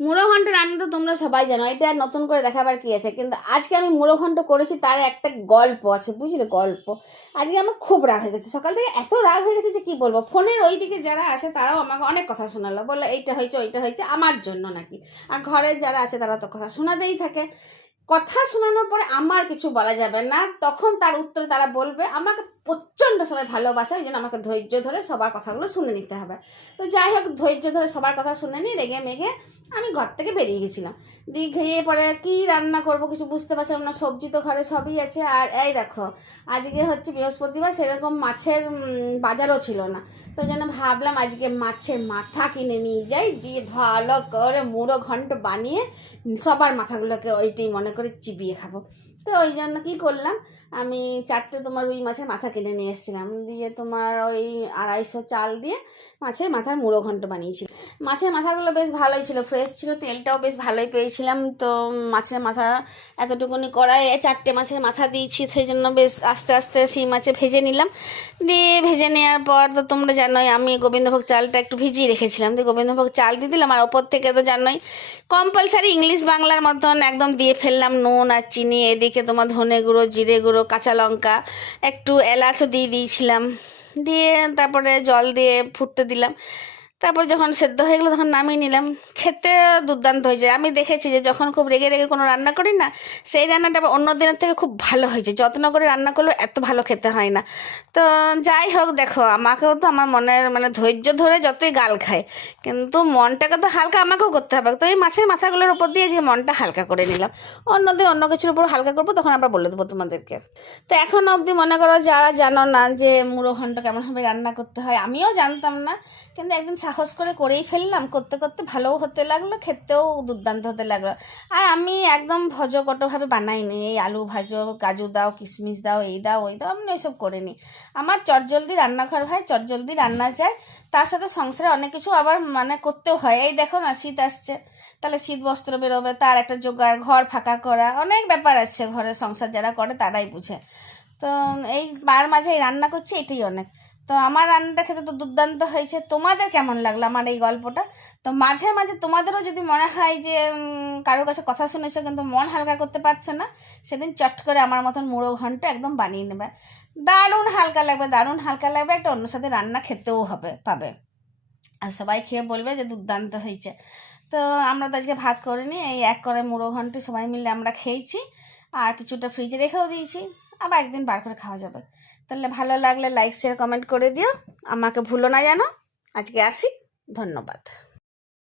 মুড়ো ঘন্ট রান্না তো তোমরা সবাই জানো, এটা আর নতুন করে দেখাবার কি আছে। কিন্তু আজকে আমি মুড়ো ঘন্ট করেছি, তার একটা গল্প আছে, বুঝলে? গল্প। আজকে আমার খুব রাগ হয়ে গেছে, সকাল থেকে এত রাগ হয়ে গেছে যে কি বলবো। ফোনের ওই দিকে যারা আছে তারাও আমাকে অনেক কথা শোনালো, বললো এইটা হয়েছে ওইটা হয়েছে, আমার জন্য নাকি। আর ঘরের যারা আছে তারা তো কথা শোনাতেই থাকে। কথা শোনানোর পরে আমার কিছু বলা যাবে না, তখন তার উত্তরে তারা বলবে আমাকে প্রচণ্ড সবাই ভালোবাসে, ওই জন্য আমাকে ধৈর্য ধরে সবার কথাগুলো শুনে নিতে হবে। তো যাই হোক, ধৈর্য ধরে সবার কথা শুনে নিই, রেগে মেগে আমি ঘর থেকে বেরিয়ে গেছিলাম। দিয়ে খেয়ে পরে কি রান্না করব কিছু বুঝতে পারছিলাম না, সবজি তো ঘরে সবই আছে। আর এই দেখো, আজকে হচ্ছে বৃহস্পতিবার, সেরকম মাছের বাজারও ছিল না। তো জন্য ভাবলাম আজকে মাছের মাথা কিনে নিয়ে যাই, দিয়ে ভালো করে মুড়ো ঘন্ট বানিয়ে সবার মাথাগুলোকে ওইটাই মনে করে চিবিয়ে খাবো। তো ওই জন্য কী করলাম, আমি 4টে তোমার রুই মাছের মাথা কিনে নিয়ে এসেছিলাম, দিয়ে তোমার ওই 250 চাল দিয়ে মাছের মাথার মুড়ো ঘন্ট বানিয়েছি। মাছের মাথাগুলো বেশ ভালোই ছিল, ফ্রেশ ছিল, তেলটাও বেশ ভালোই পেয়েছিলাম। তো মাছের মাথা এতটুকুনি কড়াইয়ে 4টে মাছের মাথা দিয়েছি, সেই জন্য বেশ আস্তে আস্তে সেই মাছে ভেজে নিলাম। দিয়ে ভেজে নেওয়ার পর তো তোমরা জানোই আমি গোবিন্দভোগ চালটা একটু ভিজিয়ে রেখেছিলাম, দিয়ে গোবিন্দভোগ চাল দিয়ে দিলাম। আর ওপর থেকে তো জানোই কম্পালসারি ইংলিশ বাংলার মতন একদম দিয়ে ফেললাম নুন আর চিনি। এদিকে তোমার ধনে গুঁড়ো, জিরে গুঁড়ো, কাঁচা লঙ্কা, একটু এলাচও দিয়ে দিয়েছিলাম। দিয়ে তারপরে জল দিয়ে ফুটতে দিলাম। তারপর যখন সেদ্ধ হয়ে গেলো তখন নামিয়ে নিলাম। খেতে দুর্দান্ত হয়েছে। আমি দেখেছি যে যখন খুব রেগে রেগে কোনো রান্না করি না, সেই রান্নাটা আবার অন্য দিনের থেকে খুব ভালো হয়েছে। যত্ন করে রান্না করলেও এত ভালো খেতে হয় না। তো যাই হোক, দেখো আমাকেও তো আমার মনের ধৈর্য ধরে যতই গাল খায়, কিন্তু মনটাকে তো হালকা আমাকেও করতে হবে। তো এই মাছের মাথাগুলোর উপর দিয়ে যে মনটা হালকা করে নিলাম, অন্যদিন অন্য কিছুর উপর হালকা করবো, তখন আবার বলে দেবো তোমাদেরকে। তো এখন অবধি মনে করো যারা জানো না যে মুড়ো ঘন্ট কেমনভাবে রান্না করতে হয়, আমিও জানতাম না, কিন্তু একদিন সাহস করে করেই ফেললাম। করতে করতে ভালোও হতে লাগলো, খেতেও দুর্দান্ত হতে লাগলো। আর আমি একদম ভজকটভাবে বানাইনি, এই আলু ভাজো, কাজু দাও, কিশমিশ দাও, এই দাও ওই দাও, আমি ওইসব করিনি। আমার চটজলদি রান্নাঘর ভাই, চটজলদি রান্না চাই। তার সাথে সংসারে অনেক কিছু আবার করতেও হয়। এই দেখো না, শীত আসছে, তাহলে শীত বস্ত্র বেরোবে, তার একটা জোগাড়, ঘর ফাঁকা করা, অনেক ব্যাপার আছে ঘরের সংসার যারা করে তারাই বুঝে। তো এই বার মাঝে এই রান্না করছি, এটাই অনেক। তো আমার রান্নাটা খেতে তো দুর্দান্ত হয়েছে। তোমাদের কেমন লাগলো আমার এই গল্পটা? তো মাঝে মাঝে তোমাদেরও যদি মনে হয় যে কারোর কাছে কথা শুনেছো কিন্তু মন হালকা করতে পারছো না, সেদিন চট করে আমার মতন মুড়ো ঘন্ট একদম বানিয়ে নেবে। দারুণ হালকা লাগবে, দারুণ হালকা লাগবে, একটা অন্য সাথে রান্না খেতেও পাবে। আর সবাই খেয়ে বলবে যে দুর্দান্ত হয়েছে। তো আমরা তো আজকে ভাত করিনি, এই এক করে মুড়ো ঘন্ট সবাই মিলে আমরা খেয়েছি। আর কিছুটা ফ্রিজে রেখেও দিয়েছি, আবার একদিন বার করে খাওয়া যাবে। তাহলে ভালো লাগলে লাইক শেয়ার কমেন্ট করে দিও, আমাকে ভুলো না যেন। আজকে আসি, ধন্যবাদ।